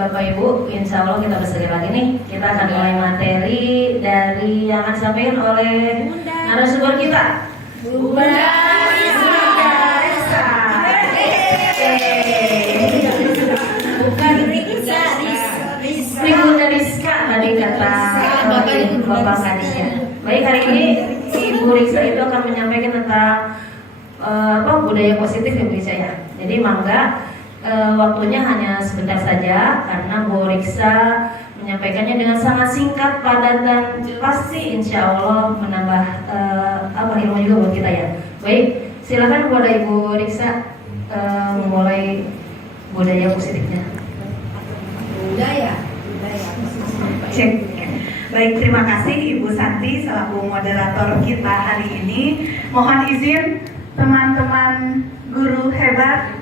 Bapak Ibu, insya Allah kita bersedia lagi nih. Kita akan mulai materi dari yang akan disampaikan oleh narasumber kita, Bunda Risa. Bukan Risa. Bunda Rizka tadi kata Bapak Kadisnya. Baik, hari ini Ibu Risa itu akan menyampaikan tentang budaya positif Indonesia ya. Jadi mangga waktunya hanya sebentar saja karena Bu Riksa menyampaikannya dengan sangat singkat, padat dan pasti insya Allah menambah ilmu juga buat kita ya. Baik, silakan kepada Ibu Riksa memulai budaya positifnya. Budaya. Cek. Baik, terima kasih Ibu Santi selaku moderator kita hari ini. Mohon izin teman-teman guru hebat,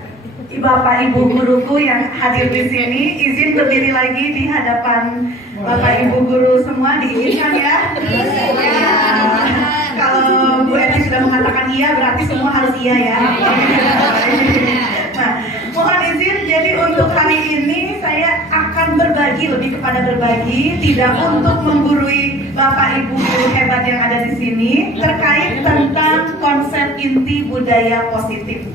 Bapak Ibu guruku yang hadir di sini, izin berdiri lagi di hadapan Bapak Ibu guru semua, diizinkan ya? Ya. Kalau Bu Eti sudah mengatakan iya, berarti semua harus iya ya. Nah, mohon izin, jadi untuk hari ini saya akan berbagi, lebih kepada berbagi, tidak untuk menggurui Bapak Ibu guru hebat yang ada di sini terkait tentang konsep inti budaya positif.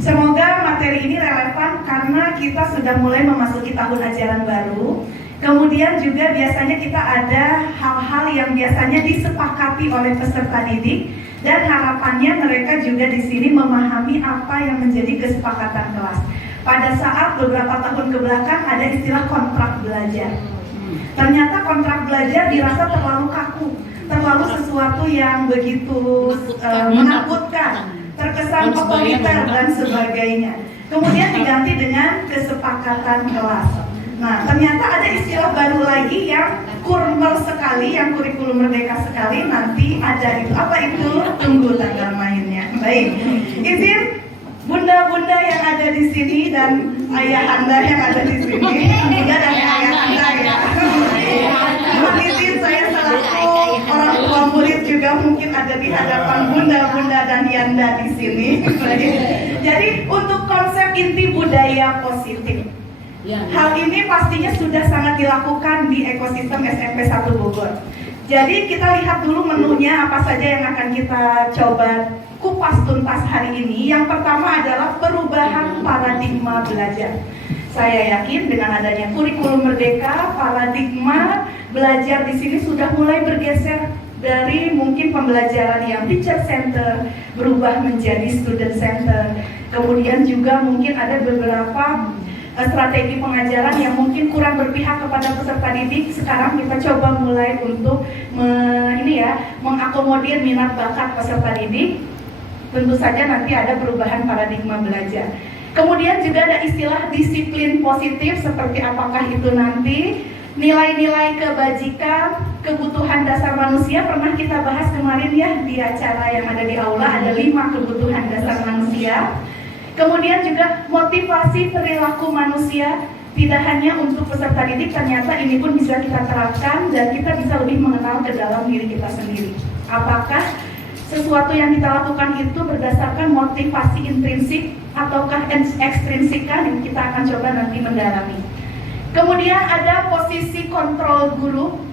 Semoga materi ini relevan karena kita sudah mulai memasuki tahun ajaran baru. Kemudian juga biasanya kita ada hal-hal yang biasanya disepakati oleh peserta didik dan harapannya mereka juga di sini memahami apa yang menjadi kesepakatan kelas. Pada saat beberapa tahun kebelakang ada istilah kontrak belajar. Ternyata kontrak belajar dirasa terlalu kaku, terlalu sesuatu yang begitu menakutkan, terkesan otoriter dan sebagainya. Kemudian diganti dengan kesepakatan kelas. Nah, ternyata ada istilah baru lagi yang kurmer sekali, yang kurikulum merdeka sekali. Nanti ada itu. Apa itu? Tunggu tanggal mainnya. Baik, izin bunda-bunda yang ada di sini dan ayahanda yang ada di sini, bunda dan ayahanda ya. Izin saya selaku orang tua murid juga mungkin ada di hadapan bunda-bunda dan yanda di sini. Jadi untuk konsep inti budaya positif, hal ini pastinya sudah sangat dilakukan di ekosistem SMP 1 Bogor. Jadi kita lihat dulu menunya apa saja yang akan kita coba kupas tuntas hari ini. Yang pertama adalah perubahan paradigma belajar. Saya yakin dengan adanya kurikulum merdeka, paradigma belajar di sini sudah mulai bergeser dari mungkin pembelajaran yang teacher center berubah menjadi student center. Kemudian juga mungkin ada beberapa strategi pengajaran yang mungkin kurang berpihak kepada peserta didik. Sekarang kita coba mulai untuk mengakomodir minat bakat peserta didik. Tentu saja nanti ada perubahan paradigma belajar. Kemudian juga ada istilah disiplin positif, seperti apakah itu nanti nilai-nilai kebajikan, kebutuhan dasar manusia. Pernah kita bahas kemarin ya di acara yang ada di aula, ada 5 kebutuhan dasar manusia. Kemudian juga motivasi perilaku manusia, tidak hanya untuk peserta didik, ternyata ini pun bisa kita terapkan dan kita bisa lebih mengenal ke dalam diri kita sendiri. Apakah sesuatu yang kita lakukan itu berdasarkan motivasi intrinsik ataukah ekstrinsikan, yang kita akan coba nanti mendalami. Kemudian ada posisi kontrol guru.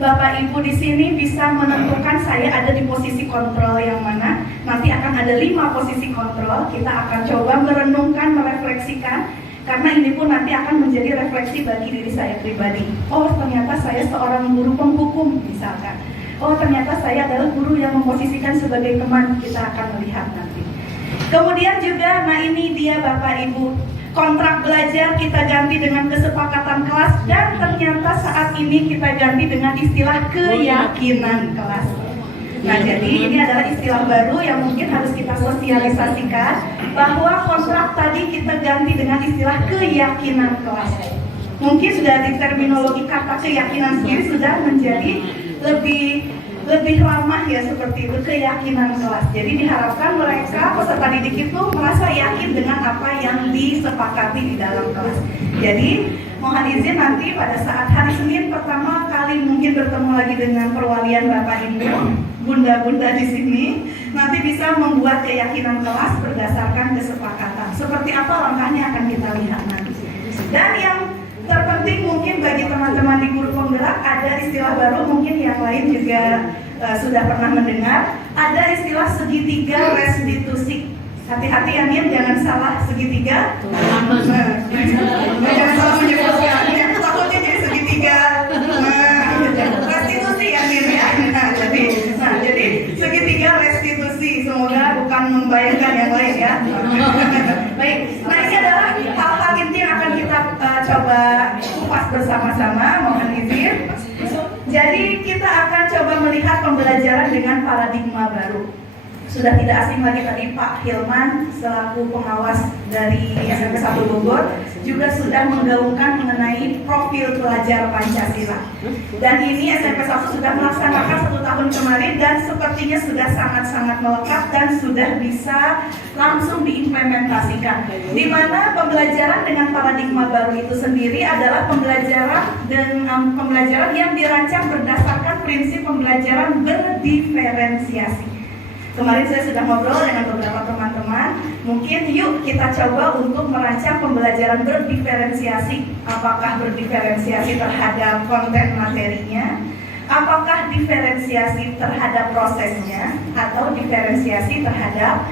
Bapak Ibu di sini bisa menentukan saya ada di posisi kontrol yang mana. Nanti akan ada 5 posisi kontrol. Kita akan coba merenungkan, merefleksikan, karena ini pun nanti akan menjadi refleksi bagi diri saya pribadi. Oh, ternyata saya seorang guru penghukum misalkan. Oh, ternyata saya adalah guru yang memposisikan sebagai teman. Kita akan melihat nanti. Kemudian juga, nah ini dia Bapak Ibu, kontrak belajar kita ganti dengan kesepakatan kelas, dan ternyata saat ini kita ganti dengan istilah keyakinan kelas. Nah, jadi ini adalah istilah baru yang mungkin harus kita sosialisasikan, bahwa kontrak tadi kita ganti dengan istilah keyakinan kelas. Mungkin dari terminologi kata keyakinan sendiri sudah menjadi lebih ramah ya, seperti itu, keyakinan kelas. Jadi diharapkan mereka peserta didik itu merasa yakin dengan apa yang disepakati di dalam kelas. Jadi mohon izin nanti pada saat hari Senin pertama kali mungkin bertemu lagi dengan perwalian Bapak Ibu, bunda-bunda di sini, nanti bisa membuat keyakinan kelas berdasarkan kesepakatan. Seperti apa langkahnya akan kita lihat nanti. Dan yang terpenting penting mungkin bagi teman-teman di guru penggerak ada istilah baru, mungkin yang lain juga sudah pernah mendengar. Ada istilah segitiga restitusi. Hati-hati ya Nim, jangan salah segitiga. Jangan salah menyebutnya. Takutnya jadi segitiga restitusi ya Nim ya. Jadi segitiga restitusi. Semoga bukan membayangkan yang lain ya. Baik. Nah ini adalah hal-hal inti yang akan kita coba kupas bersama-sama. Mohon izin. Jadi kita akan coba melihat pembelajaran dengan paradigma baru. Sudah tidak asing lagi tadi Pak Hilman selaku pengawas dari SMP 1 Bogor juga sudah menggaungkan mengenai profil pelajar Pancasila. Dan ini SMP 1 sudah melaksanakan 1 tahun kemarin dan sepertinya sudah sangat-sangat melekat dan sudah bisa langsung diimplementasikan. Di mana pembelajaran dengan paradigma baru itu sendiri adalah pembelajaran yang dirancang berdasarkan prinsip pembelajaran berdiferensiasi. Kemarin saya sudah ngobrol dengan beberapa teman-teman. Mungkin yuk kita coba untuk merancang pembelajaran berdiferensiasi. Apakah berdiferensiasi terhadap konten materinya, apakah diferensiasi terhadap prosesnya, atau diferensiasi terhadap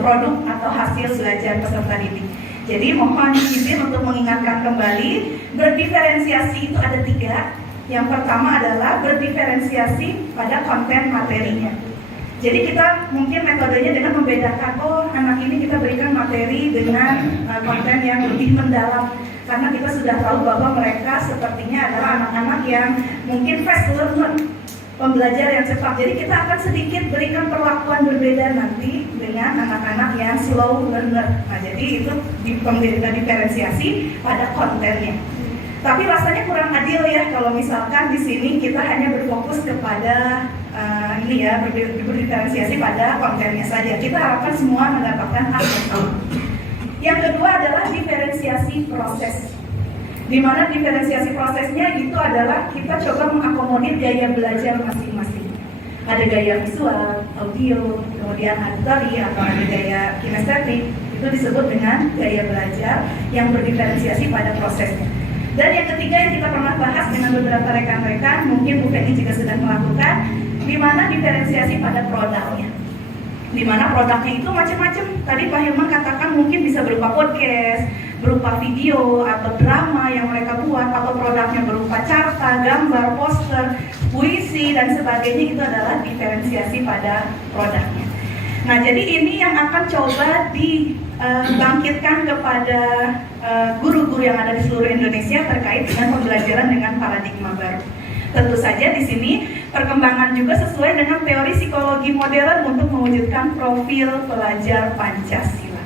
produk atau hasil belajar peserta didik. Jadi mohon izin untuk mengingatkan kembali, berdiferensiasi itu ada 3. Yang pertama adalah berdiferensiasi pada konten materinya. Jadi kita mungkin metodenya dengan membedakan, oh anak ini kita berikan materi dengan konten yang lebih mendalam. Karena kita sudah tahu bahwa mereka sepertinya adalah anak-anak yang mungkin fast learner, pembelajar yang cepat. Jadi kita akan sedikit berikan perlakuan berbeda nanti dengan anak-anak yang slow learner. Nah jadi itu diferensiasi pada kontennya. Tapi rasanya kurang adil ya kalau misalkan di sini kita hanya berfokus kepada berdiferensiasi pada kontennya saja. Kita harapkan semua mendapatkan hal yang sama. Yang kedua adalah diferensiasi proses. Di mana diferensiasi prosesnya itu adalah kita coba mengakomodir gaya belajar masing-masing. Ada gaya visual, audio, kemudian ada tari atau ada gaya kinestetik. Itu disebut dengan gaya belajar yang berdiferensiasi pada prosesnya. Dan yang ketiga yang kita pernah bahas dengan beberapa rekan-rekan, mungkin Bu Feni juga sudah melakukan, di mana diferensiasi pada produknya. Di mana produknya itu macam-macam. Tadi Pak Hilman katakan mungkin bisa berupa podcast, berupa video atau drama yang mereka buat, atau produknya berupa carta, gambar, poster, puisi dan sebagainya. Itu adalah diferensiasi pada produknya. Nah, jadi ini yang akan coba dibangkitkan kepada guru-guru yang ada di seluruh Indonesia terkait dengan pembelajaran dengan paradigma baru. Tentu saja di sini perkembangan juga sesuai dengan teori psikologi modern untuk mewujudkan profil pelajar Pancasila.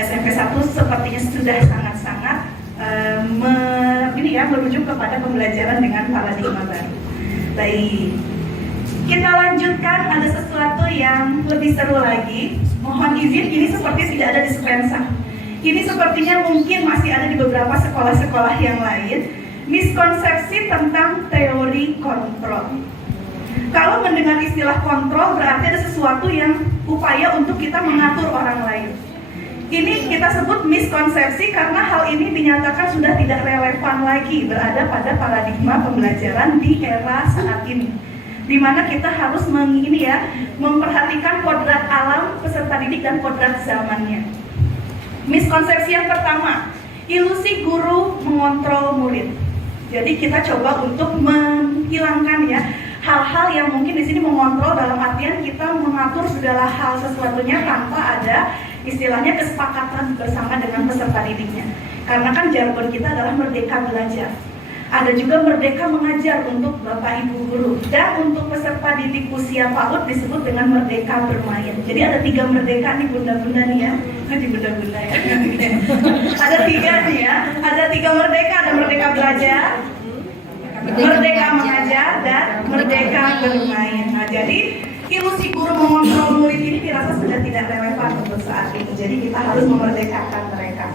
SMP 1 sepertinya sudah sangat-sangat merujuk kepada pembelajaran dengan paradigma baru. Baik. Kita lanjutkan, ada sesuatu yang lebih seru lagi. Mohon izin, ini seperti tidak ada di Spensa. Ini sepertinya mungkin masih ada di beberapa sekolah-sekolah yang lain. Miskonsepsi tentang teori kontrol. Kalau mendengar istilah kontrol berarti ada sesuatu yang upaya untuk kita mengatur orang lain. Ini kita sebut miskonsepsi karena hal ini dinyatakan sudah tidak relevan lagi berada pada paradigma pembelajaran di era saat ini. Di mana kita harus memperhatikan kodrat alam peserta didik dan kodrat zamannya. Miskonsepsi yang pertama, ilusi guru mengontrol murid. Jadi kita coba untuk menghilangkan hal-hal yang mungkin di sini mengontrol dalam artian kita mengatur segala hal sesuatunya tanpa ada istilahnya kesepakatan bersama dengan peserta didiknya. Karena kan jargon kita adalah merdeka belajar. Ada juga merdeka mengajar untuk Bapak Ibu guru. Dan untuk peserta didik usia PAUD disebut dengan merdeka bermain. Jadi ada 3 merdeka nih bunda-bunda nih ya. Di bunda-bunda ya. Ada 3 nih ya. Ada 3 merdeka. Ada merdeka belajar, merdeka mengajar, dan merdeka bermain. Nah jadi ilusi guru mengontrol murid ini dirasa sudah tidak relevan untuk saat ini. Jadi kita harus memerdekakan mereka.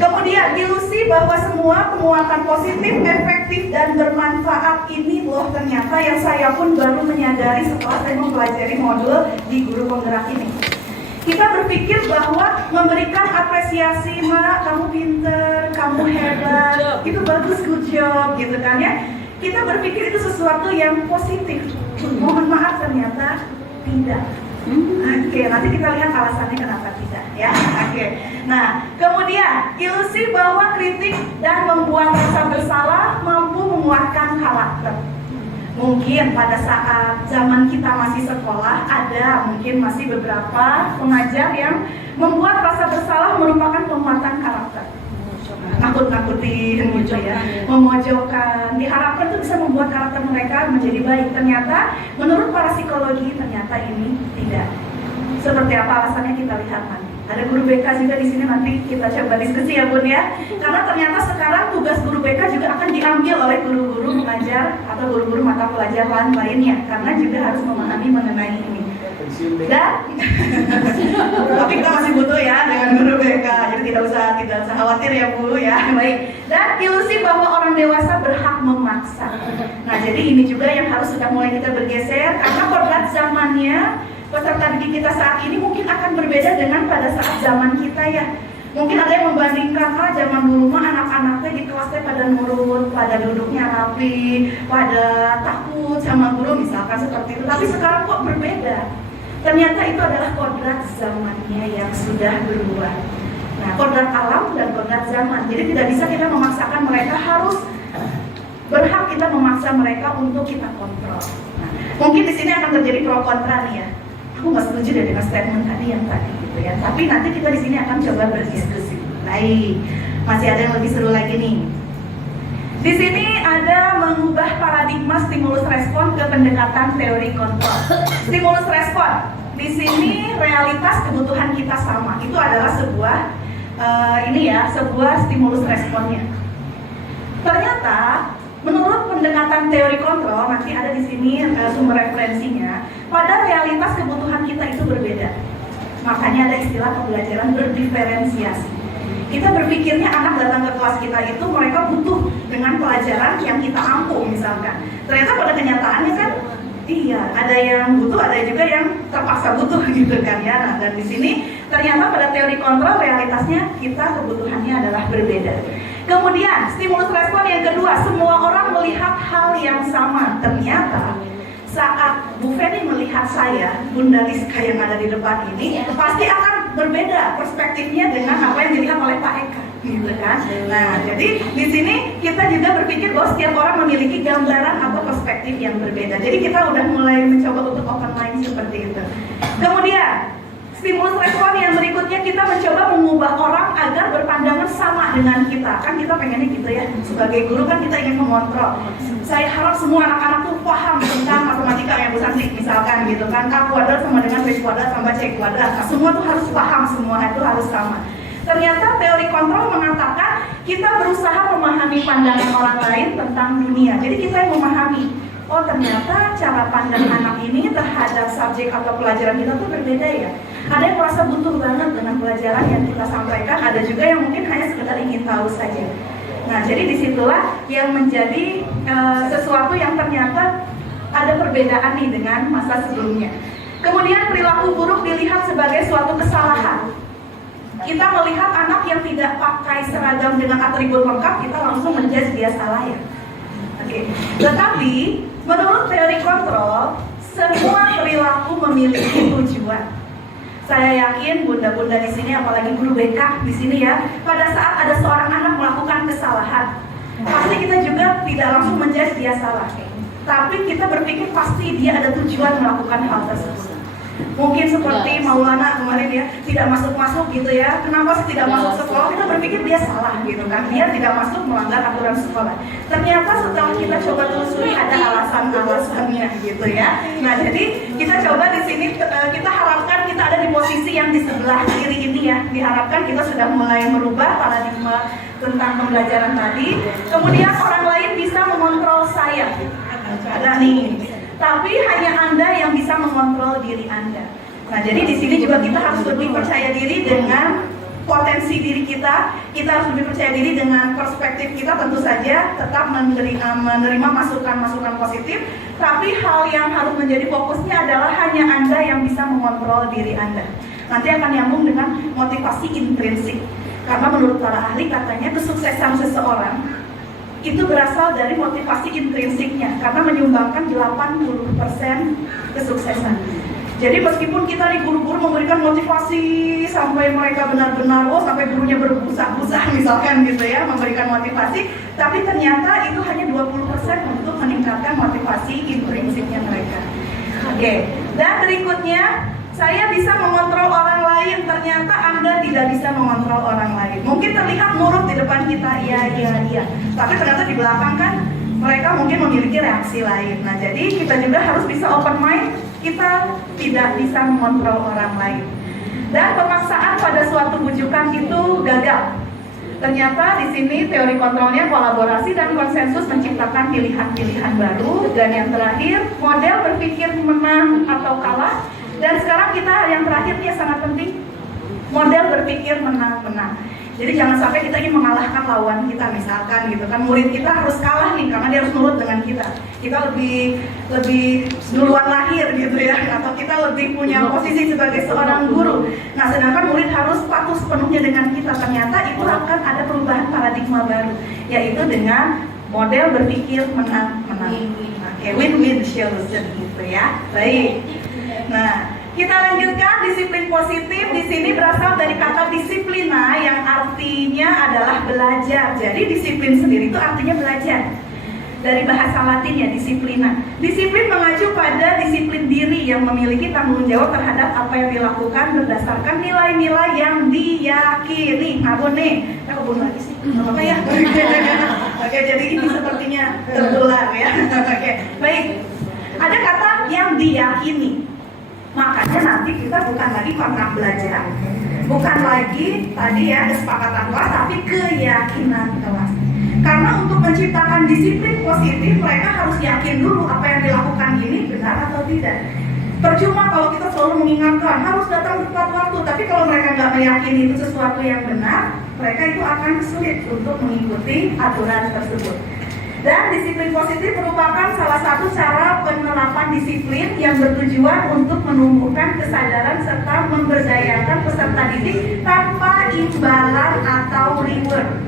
Kemudian ilusi bahwa semua penguatan positif, efektif, dan bermanfaat ini loh ternyata yang saya pun baru menyadari setelah saya mempelajari modul di guru penggerak ini. Kita berpikir bahwa memberikan apresiasi, "Mak, kamu pinter, kamu hebat, itu bagus, good job," gitu kan ya. Kita berpikir itu sesuatu yang positif. Mohon maaf, ternyata tidak. Oke, nanti kita lihat alasannya kenapa tidak ya. Oke. Nah, kemudian ilusi bahwa kritik dan membuat rasa bersalah mampu menguatkan karakter. Mungkin pada saat zaman kita masih sekolah ada mungkin masih beberapa pengajar yang membuat rasa bersalah merupakan penguatan karakter. Nakut-nakutin gitu ya, memojokkan. Diharapkan itu bisa membuat karakter mereka menjadi baik. Ternyata menurut para psikologi ternyata ini tidak. Seperti apa alasannya kita lihat nanti. Ada guru BK juga di sini, nanti kita coba diskusi ya Bun ya. Karena ternyata sekarang tugas guru BK juga akan diambil oleh guru-guru mengajar atau guru-guru mata pelajaran lainnya, karena juga harus memahami mengenai ini. Dan tapi kita masih butuh ya dengan guru BK, jadi tidak usah khawatir ya Bu ya. Baik. Dan ilusi bahwa orang dewasa berhak memaksa. Nah, jadi ini juga yang harus sudah mulai kita bergeser, karena kodrat zamannya peserta didik kita saat ini mungkin akan berbeda dengan pada saat zaman kita ya. Mungkin ada yang membandingkan, zaman dulu mah anak-anaknya di kelasnya pada nurut, pada duduknya rapi, pada takut sama guru misalkan seperti itu. Tapi sekarang kok berbeda? Ternyata itu adalah kodrat zamannya yang sudah berubah. Nah, kodrat alam dan kodrat zaman. Jadi tidak bisa kita memaksakan mereka, harus berhak kita memaksa mereka untuk kita kontrol. Nah, mungkin di sini akan terjadi pro kontra nih ya. Aku nggak setuju deh dengan statement tadi yang tadi gitu ya. Tapi nanti kita di sini akan coba berdiskusi. Baik, masih ada yang lebih seru lagi nih. Di sini ada mengubah paradigma stimulus respon ke pendekatan teori kontrol. Stimulus respon di sini realitas kebutuhan kita sama. Itu adalah sebuah sebuah stimulus responnya. Ternyata menurut pendekatan teori kontrol, nanti ada di sini sumber referensinya, pada realitas kebutuhan kita itu berbeda. Makanya ada istilah pembelajaran berdiferensiasi. Kita berpikirnya anak datang ke kelas kita itu mereka butuh dengan pelajaran yang kita ampuh misalkan. Ternyata pada kenyataannya kan iya, ada yang butuh, ada juga yang terpaksa butuh gitu kan ya. Nah, dan di sini ternyata pada teori kontrol realitasnya kita kebutuhannya adalah berbeda. Kemudian stimulus respon yang kedua, semua orang melihat hal yang sama. Ternyata saat Bu Feni melihat saya, Bunda Rizka yang ada di depan ini, pasti akan berbeda perspektifnya dengan apa yang dilihat oleh Pak Eka, gitu kan? Nah, jadi di sini kita juga berpikir bahwa setiap orang memiliki gambaran atau perspektif yang berbeda. Jadi kita udah mulai mencoba untuk open mind seperti itu. Kemudian stimulus respon yang berikutnya, kita mencoba mengubah orang agar berpandangan sama dengan kita. Kan kita pengennya gitu ya, sebagai guru kan kita ingin mengontrol. Saya harap semua anak-anak tuh paham tentang matematika yang Bu Santi misalkan gitu kan. A kuadrat sama dengan B kuadrat tambah C kuadrat. Nah, semua tuh harus paham, semua itu harus sama. Ternyata teori kontrol mengatakan kita berusaha memahami pandangan orang lain tentang dunia. Jadi kita yang memahami, oh ternyata cara pandang anak ini terhadap subjek atau pelajaran kita tuh berbeda ya. Ada yang merasa butuh banget dengan pelajaran yang kita sampaikan, ada juga yang mungkin hanya sekedar ingin tahu saja. Nah, jadi disitulah yang menjadi sesuatu yang ternyata ada perbedaan nih dengan masa sebelumnya. Kemudian perilaku buruk dilihat sebagai suatu kesalahan. Kita melihat anak yang tidak pakai seragam dengan atribut lengkap, kita langsung menjudge dia salah ya. Oke. Tetapi menurut teori kontrol, semua perilaku memiliki tujuan. Saya yakin bunda-bunda di sini, apalagi guru BK di sini ya, pada saat ada seorang anak melakukan kesalahan, pasti kita juga tidak langsung menjudge dia salah. Tapi kita berpikir pasti dia ada tujuan melakukan hal tersebut. Mungkin seperti Maulana kemarin ya, tidak masuk-masuk gitu ya. Kenapa sih tidak masuk sekolah? Kita berpikir dia salah gitu kan. Dia tidak masuk melanggar aturan sekolah. Ternyata setelah kita coba telusuri ada alasan-alasannya gitu ya. Nah, jadi kita coba di sini kita harapkan kita ada di posisi yang di sebelah kiri ini ya. Diharapkan kita sudah mulai merubah paradigma tentang pembelajaran tadi. Kemudian orang lain bisa mengontrol saya. Ada nih. Tapi hanya Anda yang bisa mengontrol diri Anda. Nah, jadi di sini juga kita harus lebih percaya diri dengan potensi diri kita. Kita harus lebih percaya diri dengan perspektif kita, tentu saja tetap menerima masukan-masukan positif. Tapi hal yang harus menjadi fokusnya adalah hanya Anda yang bisa mengontrol diri Anda. Nanti akan nyambung dengan motivasi intrinsik. Karena menurut para ahli katanya kesuksesan seseorang itu berasal dari motivasi intrinsiknya, karena menyumbangkan 80% kesuksesan. Jadi meskipun kita di guru-guru memberikan motivasi sampai mereka benar-benar sampai gurunya berbusa-busa misalkan gitu ya, memberikan motivasi, tapi ternyata itu hanya 20% untuk meningkatkan motivasi intrinsiknya mereka. Oke, dan berikutnya saya bisa mengontrol orang lain. Ternyata Anda tidak bisa mengontrol orang lain. Mungkin terlihat nurut di depan kita, iya. Tapi ternyata di belakang kan mereka mungkin memiliki reaksi lain. Nah, jadi kita juga harus bisa open mind. Kita tidak bisa mengontrol orang lain. Dan pemaksaan pada suatu bujukan itu gagal. Ternyata di sini teori kontrolnya kolaborasi dan konsensus menciptakan pilihan-pilihan baru. Dan yang terakhir, model berpikir menang atau kalah. Dan sekarang kita yang terakhir yang sangat penting, model berpikir menang-menang. Jadi jangan sampai kita ingin mengalahkan lawan kita, misalkan gitu kan, murid kita harus kalah nih karena dia harus nurut dengan kita. Kita lebih duluan lahir gitu ya, atau kita lebih punya posisi sebagai seorang guru. Nah, sedangkan murid harus patuh sepenuhnya dengan kita. Ternyata itu akan ada perubahan paradigma baru, yaitu dengan model berpikir menang-menang. Oke, win-win solution gitu ya. Baik. Nah, kita lanjutkan disiplin positif. Di sini berasal dari kata disiplina yang artinya adalah belajar. Jadi disiplin sendiri itu artinya belajar. Dari bahasa Latin ya, disiplina. Disiplin mengacu pada disiplin diri yang memiliki tanggung jawab terhadap apa yang dilakukan berdasarkan nilai-nilai yang diyakini. Ngabun nih, kita kebun lagi sih. Apa ya? Oke, jadi ini sepertinya tertular ya. Oke, baik. Ada kata yang diyakini. Makanya nanti kita bukan lagi kontrak belajar, bukan lagi tadi ya kesepakatan kelas, tapi keyakinan kelas. Karena untuk menciptakan disiplin positif, mereka harus yakin dulu apa yang dilakukan ini benar atau tidak. Percuma kalau kita selalu mengingatkan harus datang tepat waktu, tapi kalau mereka nggak meyakini itu sesuatu yang benar, mereka itu akan sulit untuk mengikuti aturan tersebut. Dan disiplin positif merupakan salah satu cara penerapan disiplin yang bertujuan untuk menumbuhkan kesadaran serta memberdayakan peserta didik tanpa imbalan atau reward,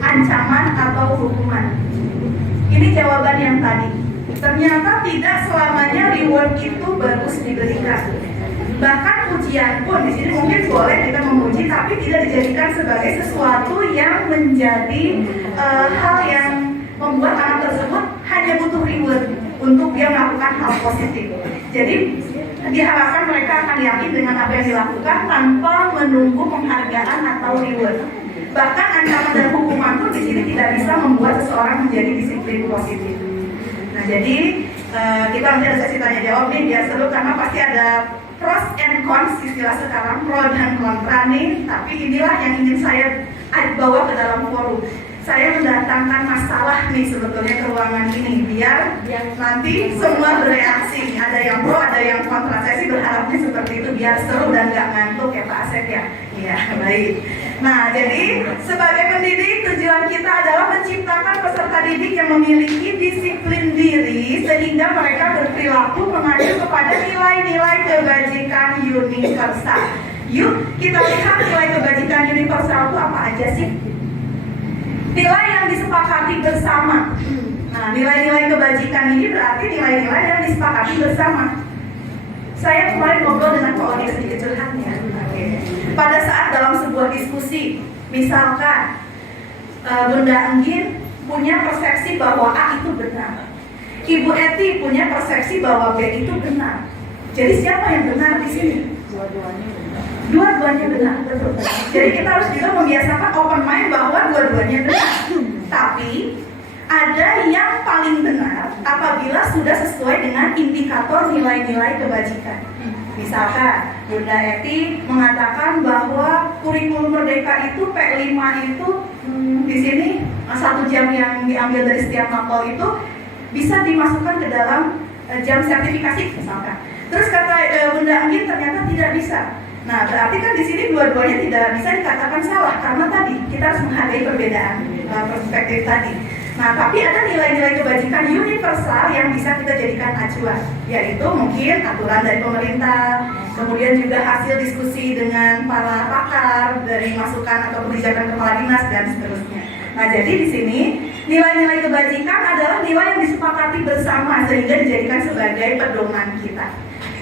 ancaman atau hukuman. Ini jawaban yang tadi. Ternyata tidak selamanya reward itu bagus diberikan. Bahkan ujian pun di sini mungkin boleh kita memuji, tapi tidak dijadikan sebagai sesuatu yang menjadi hal yang membuat anak tersebut hanya butuh reward untuk dia melakukan hal positif. Jadi diharapkan mereka akan yakin dengan apa yang dilakukan tanpa menunggu penghargaan atau reward. Bahkan ancaman dan hukuman pun di sini tidak bisa membuat seseorang menjadi disiplin positif. Nah, jadi kita nanti ada sesi tanya jawab nih, biar seru karena pasti ada pros and cons, istilah sekarang pro dan kontra nih. Tapi inilah yang ingin saya bawa ke dalam forum. Saya mendatangkan masalah nih sebetulnya ke ruangan ini biar nanti semua bereaksi, ada yang pro, ada yang kontra. Saya sih berharapnya seperti itu biar seru dan gak ngantuk ya Pak Asep ya. Iya, baik. Nah, jadi sebagai pendidik tujuan kita adalah menciptakan peserta didik yang memiliki disiplin diri sehingga mereka berperilaku mengacu kepada nilai-nilai kebajikan universal. Yuk kita lihat nilai kebajikan universal itu apa aja sih? Nilai yang disepakati bersama. Nah, nilai-nilai kebajikan ini berarti nilai-nilai yang disepakati bersama. Saya kemarin ngobrol dengan Pak Odi sedikit curhat ya. Pada saat dalam sebuah diskusi, misalkan Bunda Anggin punya persepsi bahwa A itu benar, Ibu Eti punya persepsi bahwa B itu benar. Jadi siapa yang benar di sini? Dua-duanya benar, betul. Jadi kita harus juga membiasakan open mind bahwa dua-duanya benar. Tapi ada yang paling benar apabila sudah sesuai dengan indikator nilai-nilai kebajikan. Misalkan Bunda Eti mengatakan bahwa kurikulum merdeka itu P5 itu di sini 1 jam yang diambil dari setiap mapel itu bisa dimasukkan ke dalam jam sertifikasi misalkan. Terus kata Bunda Anggin ternyata tidak bisa. Nah, berarti kan di sini dua-duanya tidak bisa dikatakan salah karena tadi kita harus menghargai perbedaan perspektif tadi. Nah, tapi ada nilai-nilai kebajikan universal yang bisa kita jadikan acuan, yaitu mungkin aturan dari pemerintah, kemudian juga hasil diskusi dengan para pakar dari masukan atau kebijakan kepala dinas dan seterusnya. Nah, jadi di sini nilai-nilai kebajikan adalah nilai yang disepakati bersama sehingga dijadikan sebagai pedoman kita.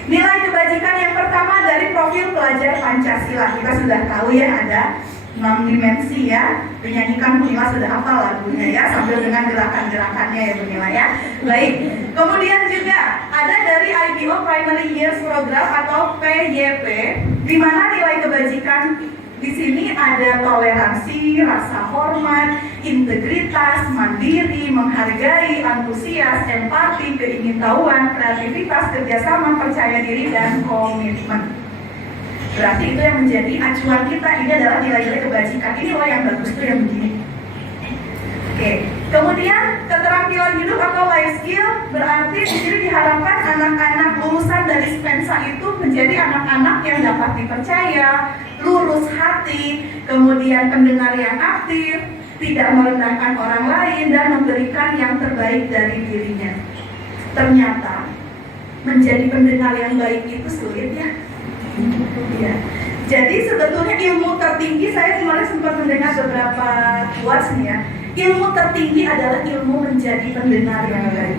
Nilai kebajikan yang pertama dari profil pelajar Pancasila, kita sudah tahu ya ada 6 dimensi ya, menyanyikan Bunila sudah hafal lagunya ya, sambil dengan gerakan-gerakannya ya Bunila ya. Baik, kemudian juga ada dari IPO Primary Years Program atau PYP, di mana nilai kebajikan di sini ada toleransi, rasa hormat, integritas, mandiri, menghargai, antusias, empati, keingintahuan, kreativitas, kerjasama, percaya diri, dan komitmen. Berarti itu yang menjadi acuan kita, ini adalah nilai-nilai kebajikan. Ini loh yang bagus tuh yang begini. Oke, kemudian keterampilan hidup atau life skill berarti di sini diharapkan anak-anak lulusan dari Spensa itu menjadi anak-anak yang dapat dipercaya, lurus hati, kemudian pendengar yang aktif, tidak merendahkan orang lain, dan memberikan yang terbaik dari dirinya. Ternyata menjadi pendengar yang baik itu sulit ya. Ya. Jadi sebetulnya ilmu tertinggi, saya kemarin sempat mendengar beberapa quotes nih ya. Ilmu tertinggi adalah ilmu menjadi pendengar yang baik.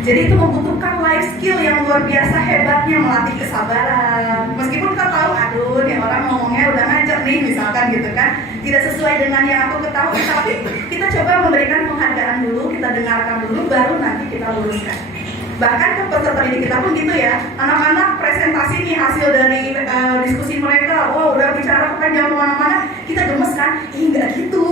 Jadi itu membutuhkan life skill yang luar biasa hebatnya, melatih kesabaran. Meskipun kita tahu, aduh, nih orang ngomongnya udah ngajak nih, misalkan gitu kan, tidak sesuai dengan yang aku ketahui, tapi kita coba memberikan penghargaan dulu, kita dengarkan dulu, baru nanti kita luruskan. Bahkan peserta didik kita pun gitu ya, anak-anak presentasi nih hasil dari diskusi mereka, wow udah bicara kan jauh mana-mana, kita gemes kan, nggak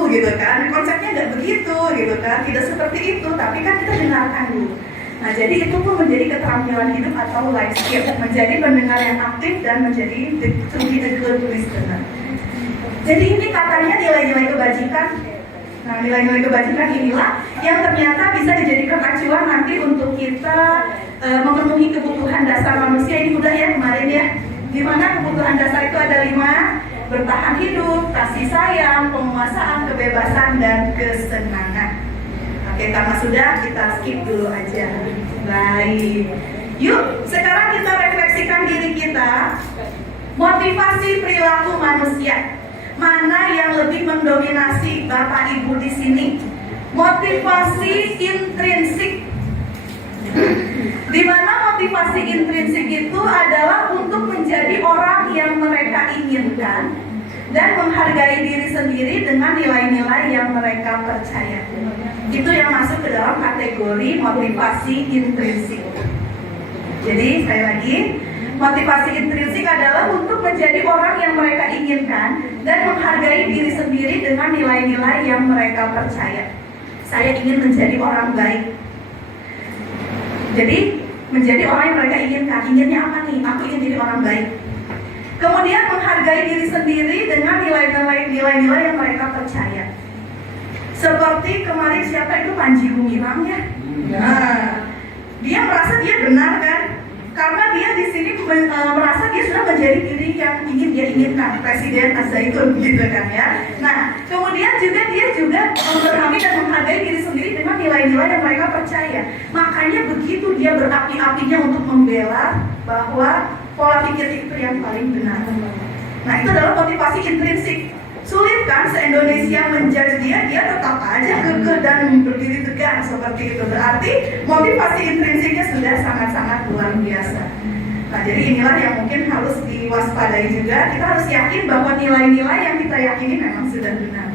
gitu kan, konsepnya nggak begitu gitu kan, tidak seperti itu, tapi kan kita dengarkan dulu. Nah jadi itu pun menjadi keterampilan hidup atau life skill, menjadi pendengar yang aktif dan menjadi to be a good listener. Jadi ini katanya nilai-nilai kebajikan. Nah, nilai-nilai kebajikan inilah yang ternyata bisa dijadikan acuan nanti untuk kita memenuhi kebutuhan dasar manusia. Ini mudah ya kemarin ya. Di mana kebutuhan dasar itu ada 5, bertahan hidup, kasih sayang, penguasaan, kebebasan, dan kesenangan. Oke, karena sudah kita skip dulu aja. Baik. Yuk, sekarang kita refleksikan diri kita. Motivasi perilaku manusia. Mana yang lebih mendominasi Bapak Ibu di sini? Motivasi intrinsik. Di mana motivasi intrinsik itu adalah untuk menjadi orang yang mereka inginkan dan menghargai diri sendiri dengan nilai-nilai yang mereka percaya. Itu yang masuk ke dalam kategori motivasi intrinsik. Jadi sekali lagi, motivasi intrinsik adalah untuk menjadi orang yang mereka inginkan dan menghargai diri sendiri dengan nilai-nilai yang mereka percaya. Saya ingin menjadi orang baik. Jadi, menjadi orang yang mereka inginkan. Inginnya apa nih? Aku ingin jadi orang baik. Kemudian menghargai diri sendiri dengan nilai-nilai yang mereka percaya. Seperti kemarin siapa itu Panji Gumilang ya? Nah, dia merasa dia benar kan? Karena dia di sini merasa dia sudah menjadi diri yang ingin dia inginkan, Presiden Az-Zaitun gitu kan ya. Nah, kemudian juga dia juga memahami dan menghargai diri sendiri dengan nilai-nilai yang mereka percaya. Makanya begitu dia berapi-apinya untuk membela bahwa pola pikir itu yang paling benar. Nah, itu adalah motivasi intrinsik. Sulit kan se-Indonesia menjudge dia tetap aja kekeh dan berdiri tegak seperti itu. Berarti motivasi intrinsiknya sudah sangat-sangat luar biasa. Nah, jadi inilah yang mungkin harus diwaspadai juga. Kita harus yakin bahwa nilai-nilai yang kita yakini memang sudah benar.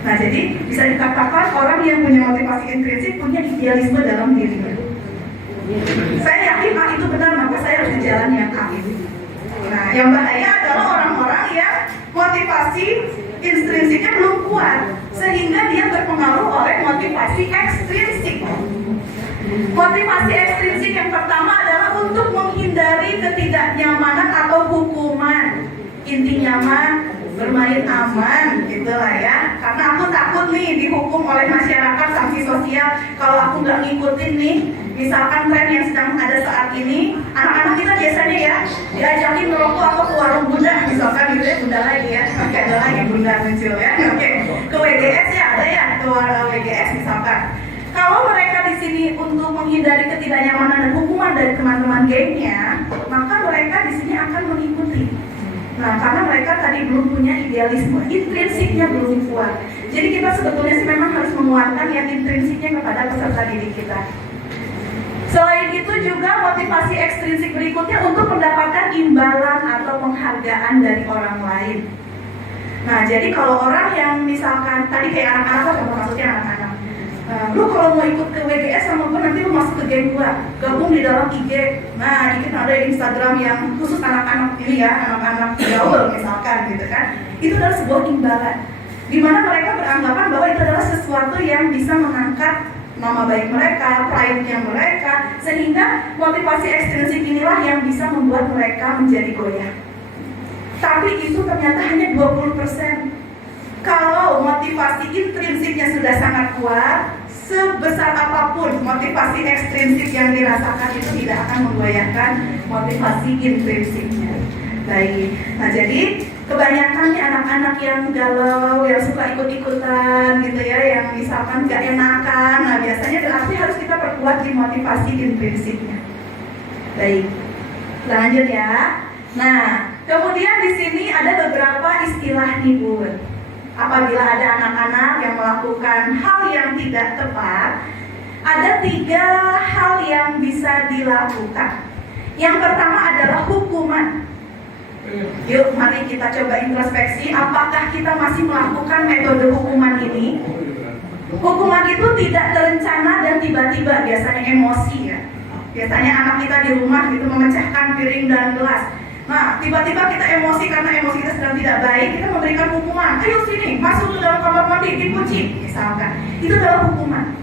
Nah, jadi bisa dikatakan orang yang punya motivasi intrinsik punya idealisme dalam dirinya. Saya yakin itu benar, maka saya harus di jalan yang A. Nah, yang bahaya adalah orang-orang yang motivasi intrinsiknya belum kuat sehingga dia terpengaruh oleh motivasi ekstrinsik. Motivasi ekstrinsik yang pertama adalah untuk menghindari ketidaknyamanan atau hukuman. Intinya mah bermain aman gitulah ya. Karena aku takut nih dihukum oleh masyarakat, sanksi sosial kalau aku nggak ngikutin nih. Misalkan tren yang sedang ada saat ini, anak-anak kita biasanya ya diajakin merokok atau ke warung bunda, misalkan gitu ya, bunda lagi ya, oke ada lagi bunda muncul ya, oke ke WGS ya, ada ya ketua WGS misalkan. Kalau mereka di sini untuk menghindari ketidaknyamanan dan hukuman dari teman-teman gengnya, maka mereka di sini akan mengikuti. Nah, karena mereka tadi belum punya idealisme, intrinsiknya belum kuat. Jadi kita sebetulnya sih memang harus menguatkan yang intrinsiknya kepada peserta didik kita. Selain itu juga motivasi ekstrinsik berikutnya untuk mendapatkan imbalan atau penghargaan dari orang lain. Nah, jadi kalau orang yang misalkan tadi kayak anak-anak, atau maksudnya anak-anak, lu kalau mau ikut ke WGS sama gue nanti lu masuk ke geng gue, gabung di dalam IG. Nah, ini ada Instagram yang khusus anak-anak ini ya, anak-anak gaul misalkan gitu kan. Itu adalah sebuah imbalan, di mana mereka beranggapan bahwa itu adalah sesuatu yang bisa mengangkat nama baik mereka, pride-nya mereka, sehingga motivasi ekstrinsik inilah yang bisa membuat mereka menjadi goyah. Tapi itu ternyata hanya 20%. Kalau motivasi intrinsiknya sudah sangat kuat, sebesar apapun motivasi ekstrinsik yang dirasakan itu tidak akan menggoyahkan motivasi intrinsiknya. Baik, nah jadi kebanyakan nih anak-anak yang galau, yang suka ikut-ikutan gitu ya, yang misalkan gak enakan, nah biasanya berarti harus kita perkuat di motivasi intrinsiknya. Baik, lanjut ya. Nah, kemudian di sini ada beberapa istilah nih Bun. Apabila ada anak-anak yang melakukan hal yang tidak tepat, ada 3 hal yang bisa dilakukan. Yang pertama adalah hukuman. Yuk, mari kita coba introspeksi, apakah kita masih melakukan metode hukuman ini? Hukuman itu tidak terencana dan tiba-tiba, biasanya emosi ya. Biasanya anak kita di rumah itu memecahkan piring dan gelas. Nah, tiba-tiba kita emosi karena emosi kita sedang tidak baik, kita memberikan hukuman. Ayo sini, masuk ke dalam kamar mandi, dikunci, misalkan. Itu adalah hukuman.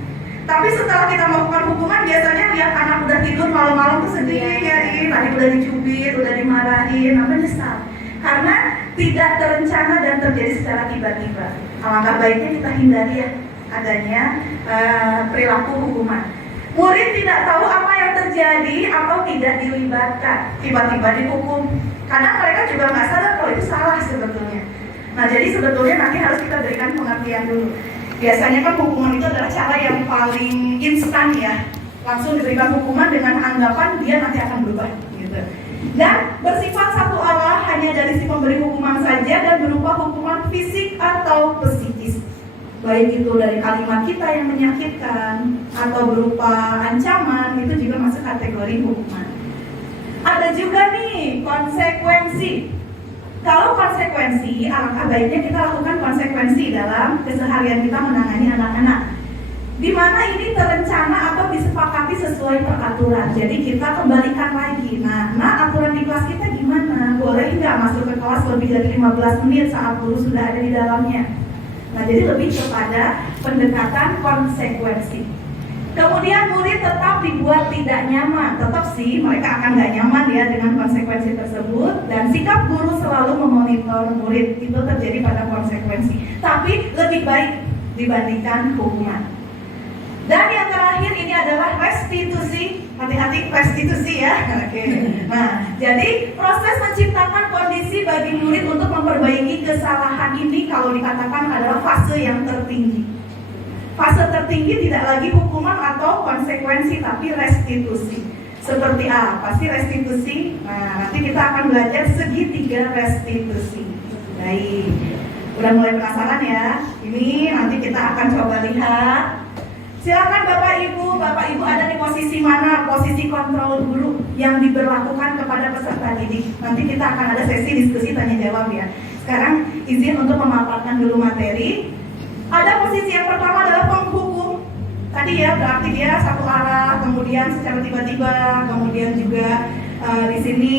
Tapi setelah kita melakukan hukuman, biasanya lihat anak udah tidur malam-malam tuh sedih ya, tadi udah dicubit, udah dimarahin, apa nyesal. Karena tidak terencana dan terjadi secara tiba-tiba. Alangkah baiknya kita hindari ya adanya perilaku hukuman. Murid tidak tahu apa yang terjadi atau tidak dilibatkan, tiba-tiba dihukum. Karena mereka juga nggak sadar kalau itu salah sebetulnya. Nah, jadi sebetulnya nanti harus kita berikan pengertian dulu. Biasanya kan hukuman itu adalah cara yang paling instan ya. Langsung diberikan hukuman dengan anggapan dia nanti akan berubah gitu. Dan bersifat satu arah, hanya dari si pemberi hukuman saja dan berupa hukuman fisik atau psikis. Baik itu dari kalimat kita yang menyakitkan atau berupa ancaman, itu juga masuk kategori hukuman. Ada juga nih konsekuensi. Kalau konsekuensi, alangkah baiknya kita lakukan konsekuensi dalam keseharian kita menangani anak-anak, di mana ini terencana atau disepakati sesuai peraturan. Jadi kita kembalikan lagi. Nah, aturan di kelas kita gimana? Boleh nggak masuk ke kelas lebih dari 15 menit saat guru sudah ada di dalamnya? Nah, jadi lebih kepada pendekatan konsekuensi. Kemudian murid tetap dibuat tidak nyaman. Tetap sih mereka akan nggak nyaman ya dengan konsekuensi tersebut. Dan sikap guru selalu memonitor murid, itu terjadi pada konsekuensi. Tapi lebih baik dibandingkan hukuman. Dan yang terakhir ini adalah restitusi. Hati-hati restitusi ya. Oke. Nah, jadi proses menciptakan kondisi bagi murid untuk memperbaiki kesalahan ini kalau dikatakan adalah fase yang tertinggi. Fase tertinggi tidak lagi hukuman atau konsekuensi, tapi restitusi. Seperti apa sih restitusi? Nah, nanti kita akan belajar segitiga restitusi. Baik, udah mulai penasaran ya? Ini nanti kita akan coba lihat. Silakan Bapak Ibu ada di posisi mana? Posisi kontrol guru yang diberlakukan kepada peserta didik. Nanti kita akan ada sesi diskusi tanya jawab ya. Sekarang izin untuk memaparkan dulu materi. Ada posisi yang pertama adalah penghukum. Tadi ya berarti dia satu arah, kemudian secara tiba-tiba, kemudian juga di sini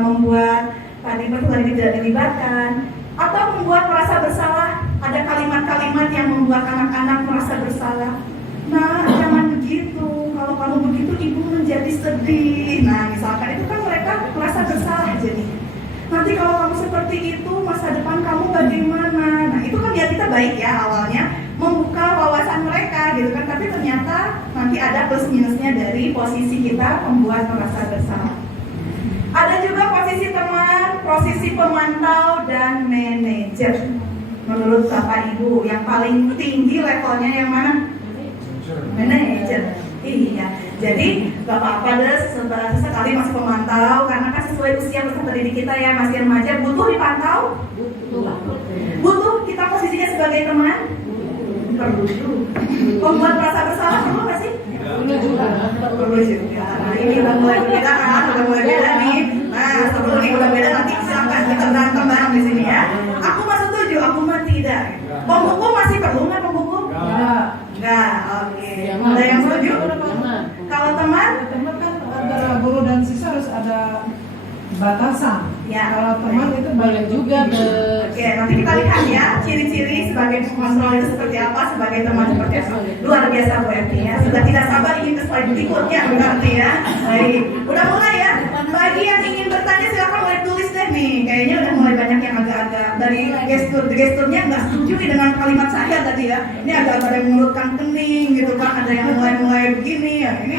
membuat tadi tidak dilibatkan, atau membuat merasa bersalah. Ada kalimat-kalimat yang membuat anak-anak merasa bersalah. Nah, jangan begitu. Kalau kamu begitu, ibu menjadi sedih. Nah, misalkan itu kan mereka merasa bersalah jadi. Nanti kalau kamu seperti itu, masa depan kamu bagaimana? Nah, itu kan ya kita baik ya awalnya membuka wawasan mereka gitu kan. Tapi ternyata nanti ada plus minusnya dari posisi kita membuat merasa bersalah. Ada juga posisi teman, posisi pemantau dan manajer. menurut Bapak Ibu? Yang paling tinggi levelnya yang mana? Manajer. Iya. Jadi Bapak Pades sekali masih pemantau karena kan sesuai usia peserta didik kita ya, masih remaja, butuh dipantau? Butuh kita posisinya sebagai teman? Perlu. Membuat merasa bersalah perlu nggak sih? Perlu juga. Nah ini udah mulai berbeda kan, udah mulai beda nih. Nah sebelum ini udah beda nanti silakan kita berantem bareng di sini ya. Aku mah setuju, aku mah tidak. Pembuku masih perlu nggak pembuku? Enggak, oke. Ada yang setuju? Kalau teman? Teman kan antara guru dan siswa harus ada batasan. Ya. Kalau teman itu boleh juga Oke, nanti kita lihat ya ciri-ciri sebagai pengontrol itu seperti apa, sebagai teman seperti apa. Luar biasa Bu Eti ya. Sudah tidak sabar ingin ke slide berikutnya berarti ya. Baik, udah mulai ya. Bagi yang ingin bertanya silakan mulai tulis deh nih. Kayaknya udah mulai banyak yang agak-agak dari gesturnya nggak setuju nih dengan kalimat saya tadi ya. Ini agak ada yang mengulurkan kening gitu kan, ada yang mulai begini ya. Ini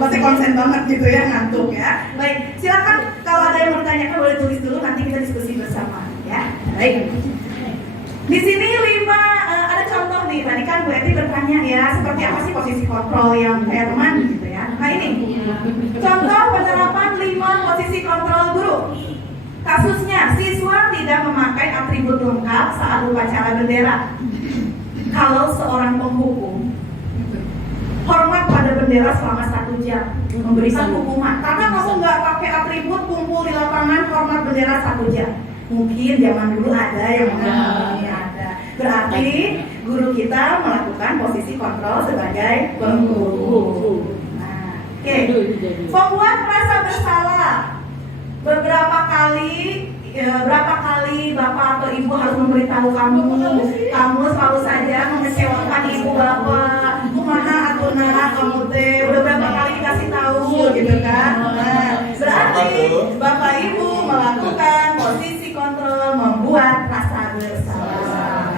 pasti konsen banget gitu ya, ngantuk ya. Baik, silakan kalau ada yang bertanya boleh tulis dulu, nanti kita diskusi bersama ya. Baik. Di sini 5 ada contoh nih. Tadi kan Bu Eti bertanya ya, seperti apa sih posisi kontrol yang kayak teman gitu ya. Nah ini contoh penerapan 5 posisi kontrol guru. Kasusnya siswa tidak memakai atribut lengkap saat upacara bendera. Kalau seorang penghukum hormat pada bendera selama 1 jam, memberikan hukuman karena kamu nggak pakai atribut, kumpul di lapangan hormat bendera 1 jam. Mungkin zaman dulu ada yang ada. Berarti guru kita melakukan posisi kontrol sebagai penghukum. Nah, oke. Membuat merasa bersalah. Berapa kali bapak atau ibu harus memberitahu kamu selalu saja mengecewakan ibu bapak. Kumaha atuna kamu teh udah berapa kali dikasih tahu gitu kan. Nah, berarti bapak ibu melakukan posisi kontrol membuat rasa bersalah.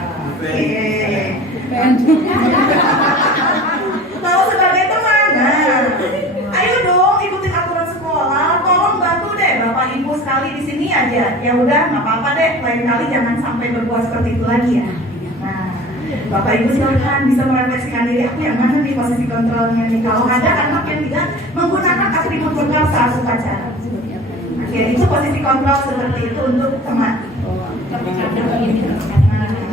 Kalau sebagai teman, nah, ayo dong ikutin aturan sekolah. Tolong bantu deh bapak ibu sekali di sini aja. Ya udah nggak apa-apa deh. Lain kali jangan sampai berbuat seperti itu lagi ya. Nah, bapak ibu silahkan bisa merefleksikan diri, aku yang mana nih posisi kontrolnya nih. Kalau ada anak yang tidak menggunakan atribut kontrol saat upacara. Oke, itu posisi kontrol seperti itu untuk teman.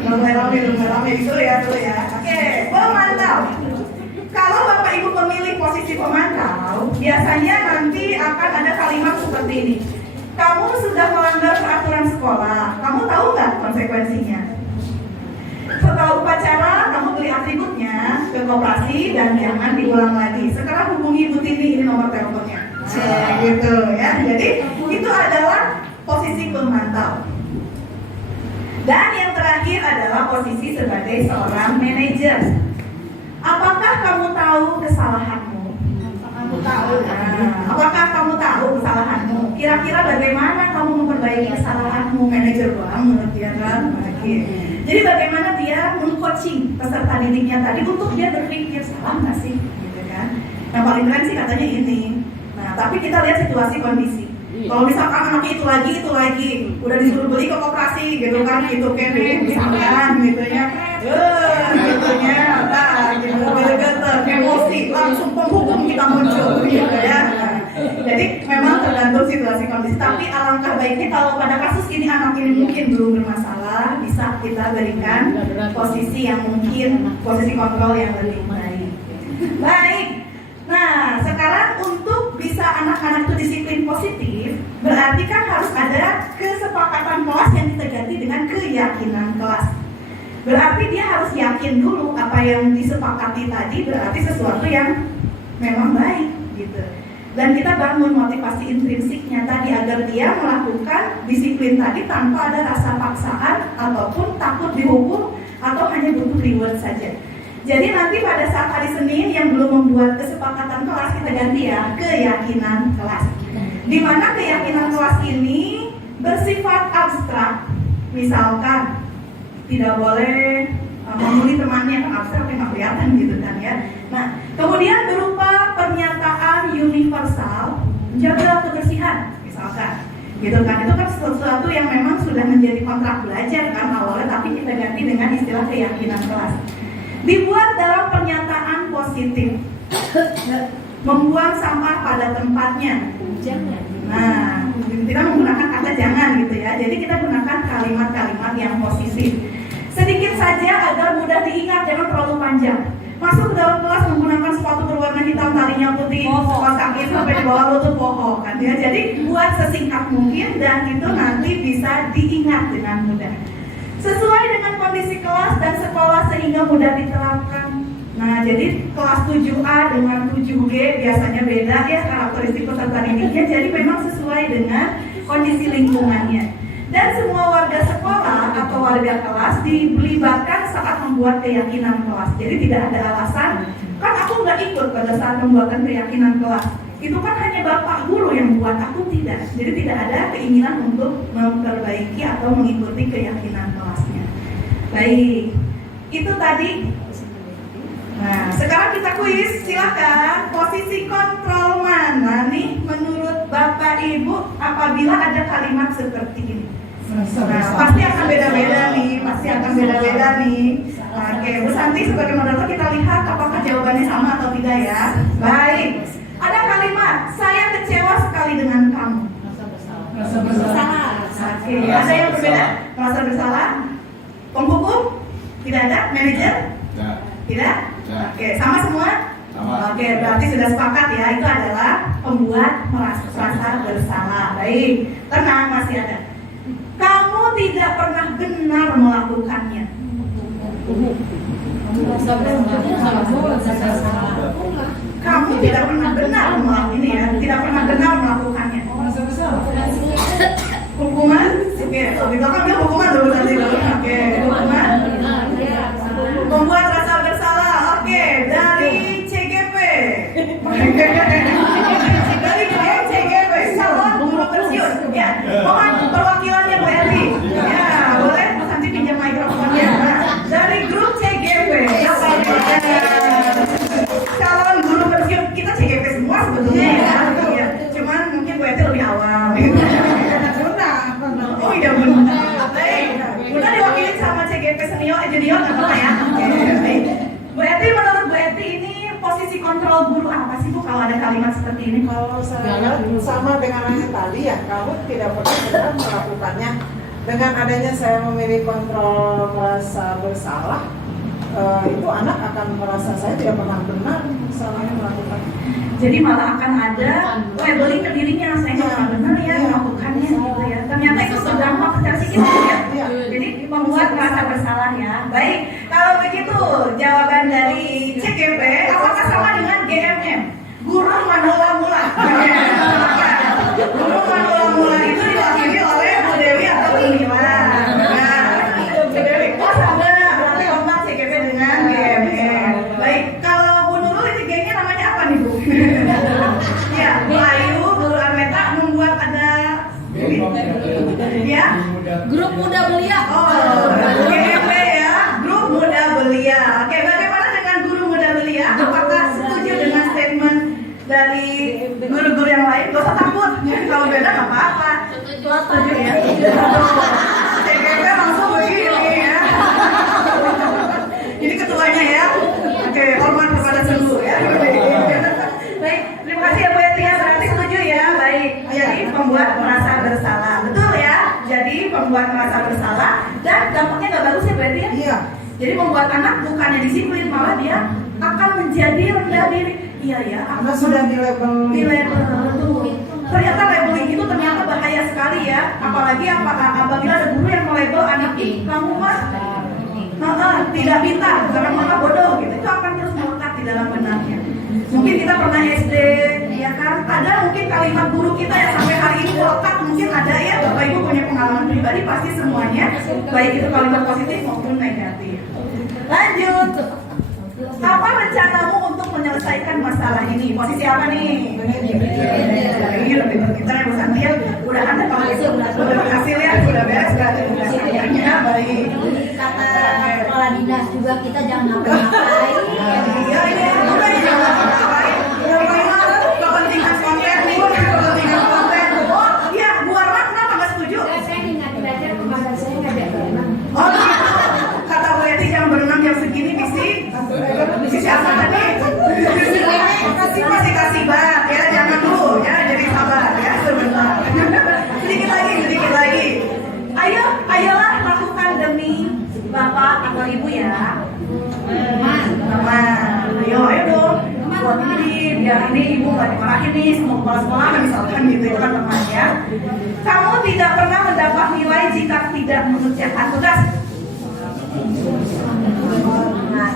Rame gitu ya dulu ya. Oke, pemantau. Kalau bapak ibu memilih posisi pemantau, biasanya nanti akan ada kalimat seperti ini. Kamu sudah melanggar peraturan sekolah. Kamu tahu nggak konsekuensinya? Setelah upacara, kamu beli atributnya ke koperasi dan jangan diulang lagi. Sekarang hubungi Bu Tini, ini nomor teleponnya. Gitu ya. Jadi itu adalah posisi pemantau. Dan yang terakhir adalah posisi sebagai seorang manajer. Apakah kamu tahu kesalahanmu? Apakah kamu tahu kesalahanmu? Kira-kira bagaimana kamu memperbaiki kesalahanmu? Manajer banget ya kan? Jadi bagaimana dia men-coaching peserta didiknya tadi untuk dia berpikir salah nggak sih? Gitu kan? Yang paling keren sih katanya ini. Nah, tapi kita lihat situasi kondisi. Kalau misalkan anaknya itu lagi, udah disuruh beli ke koperasi gitu kan, itu kan misalkan gitu ya, gitu ya, gitu, getar, emosi, langsung penghukum kita muncul gitu ya. Jadi memang tergantung situasi kondisi. Tapi alangkah baiknya kalau pada kasus ini anak ini mungkin belum bermasalah, bisa kita berikan posisi yang mungkin posisi kontrol yang lebih baik. Baik. Nah, sekarang untuk bisa anak-anak itu disiplin positif, berarti kan harus ada kesepakatan kelas yang ditegati dengan keyakinan kelas. Berarti dia harus yakin dulu apa yang disepakati tadi berarti sesuatu yang memang baik gitu. Dan kita bangun motivasi intrinsiknya tadi agar dia melakukan disiplin tadi tanpa ada rasa paksaan ataupun takut dihukum atau hanya butuh reward saja. Jadi nanti pada saat hari Senin yang belum membuat kesepakatan kelas kita ganti ya keyakinan kelas. Di mana keyakinan kelas ini bersifat abstrak. Misalkan tidak boleh membuli temannya, kan abstrak nggak kelihatan gitu kan ya. Nah, kemudian berupa pernyataan universal, jaga kebersihan misalkan. gitu kan. Itu kan sesuatu yang memang sudah menjadi kontrak belajar kan awalnya, tapi kita ganti dengan istilah keyakinan kelas. Dibuat dalam pernyataan positif, membuang sampah pada tempatnya. Jangan. Nah, kita menggunakan kata jangan gitu ya. Jadi kita gunakan kalimat-kalimat yang positif. Sedikit saja agar mudah diingat, jangan terlalu panjang. Masuk ke dalam kelas menggunakan sepatu berwarna hitam, talinya putih, kaki sampai di bawah lutut pohon kan ya. Jadi buat sesingkat mungkin dan itu nanti bisa diingat dengan mudah. Sesuai dengan kondisi kelas dan sekolah sehingga mudah diterapkan. Nah, jadi kelas 7A dengan 7G biasanya beda ya karakteristik peserta didiknya. Jadi memang sesuai dengan kondisi lingkungannya. Dan semua warga sekolah atau warga kelas dilibatkan saat membuat keyakinan kelas. Jadi tidak ada alasan, kan aku nggak ikut pada saat membuatkan keyakinan kelas. Itu kan hanya bapak guru yang buat, aku tidak. Jadi tidak ada keinginan untuk memperbaiki atau mengikuti keyakinan kelasnya. Baik, itu tadi. Nah, sekarang kita kuis, silakan. Posisi kontrol mana nih menurut Bapak Ibu apabila ada kalimat seperti ini? Nah, pasti akan beda-beda nih, Oke, Bu Santi sebagai moderator kita lihat apakah jawabannya sama atau tidak ya. Baik, ada kalimat, saya kecewa sekali dengan kamu. Rasa bersalah. Oke, ada yang berbeda? Merasa bersalah? Penghukum? Tidak ada? Manajer? Tidak? Oke, sama semua? Sama. Oke, berarti sudah sepakat ya, itu adalah pembuat merasa bersalah. Baik, tenang, masih ada. Kamu tidak pernah benar melakukannya. Kamu tidak pernah benar melakukan ini ya, tidak pernah benar melakukannya. Rasa bersalah. Hukuman? Oke, di belakang dia hukuman dulu nanti. Oke, hukuman. Membuat rasa bersalah. Oke, dari CGP. Dari CGP, calon guru pensiun. Ya, mohon perwakilannya Bu Eri. Ya, boleh nanti pinjam mikrofonnya. Nah, dari grup CGP. Calon guru pensiun, kita CGP semua sebetulnya ya. Iya, cuman mungkin Bu Eri lebih awal. Oh iya benar. Baik, udah diwakili sama CGP senior, junior nggak apa-apa ya. Baik. Bu Eti, menurut Bu Eti ini posisi kontrol guru apa sih Bu kalau ada kalimat seperti ini? Kalau saya sama dengan yang tadi ya, kamu tidak pernah benar melakukannya. Dengan adanya saya memilih kontrol merasa bersalah, itu anak akan merasa saya tidak pernah benar misalnya melakukan. Jadi malah akan ada labeling ke dirinya, saya nggak pernah benar ya melakukannya gitu ya. Ternyata itu berdampak secara psikis ya. Jadi membuat merasa bersalah ya. Baik, kalau begitu jawaban dari CGP apakah sama dengan GMM? Guru manula-mula. Guru manula-mula itu diwakili oleh Bu Dewi atau Bu Mila. Bu Dewi, oh sama, berarti kompak CGP dengan GMM. Baik, kalau Bu Nurul ini gengnya namanya apa nih Bu? Ya, Bu Ayu, Bu Armeta membuat ada ya? Grup muda belia. Oh, GMP ya, grup muda belia. Oke, bagaimana dengan guru muda belia? Apakah setuju dengan statement dari guru-guru yang lain? Gak usah takut, kalau beda nggak apa-apa. Setuju ya? CGP langsung begini ya. Ini ketuanya ya. Oke, hormat kepada seluruh ya. Baik, terima kasih ya Bu Eti ya. Berarti setuju ya. Baik, jadi membuat merasa bersalah, betul ya? Jadi membuat merasa bersalah dan dampaknya nggak bagus ya Bu Eti ya? Iya. Jadi membuat anak bukannya disiplin, malah dia akan menjadi rendah diri. Iya ya, Karena sudah di level ternyata labeling itu ternyata bahaya sekali ya. Apalagi apabila ada guru yang melabel anak ini, kamu mah tidak pintar, karena mama bodoh gitu. Itu akan terus melekat di dalam benaknya. Mungkin kita pernah SD, ya kan? Ada mungkin kalimat guru kita yang sampai hari ini melekat. Mungkin ada ya, Bapak Ibu punya pengalaman pribadi pasti semuanya, baik itu kalimat positif maupun negatif. Lanjut. Apa rencanamu untuk menyelesaikan masalah ini? Posisi apa nih? Ini lebih pintar ya Bu Santi ya. Udah ada udah berhasil ya, udah beres berarti tugasnya baik. Kata kepala dinas juga kita jangan ngapain. Iya ini udah jangan ngapain. Kepentingan konten nih, kepentingan konten. Oh iya, Bu Arman lagi marahin nih semua kepala sekolah misalkan gitu, itu kan teman ya. Kamu tidak pernah mendapat nilai jika tidak mengerjakan tugas.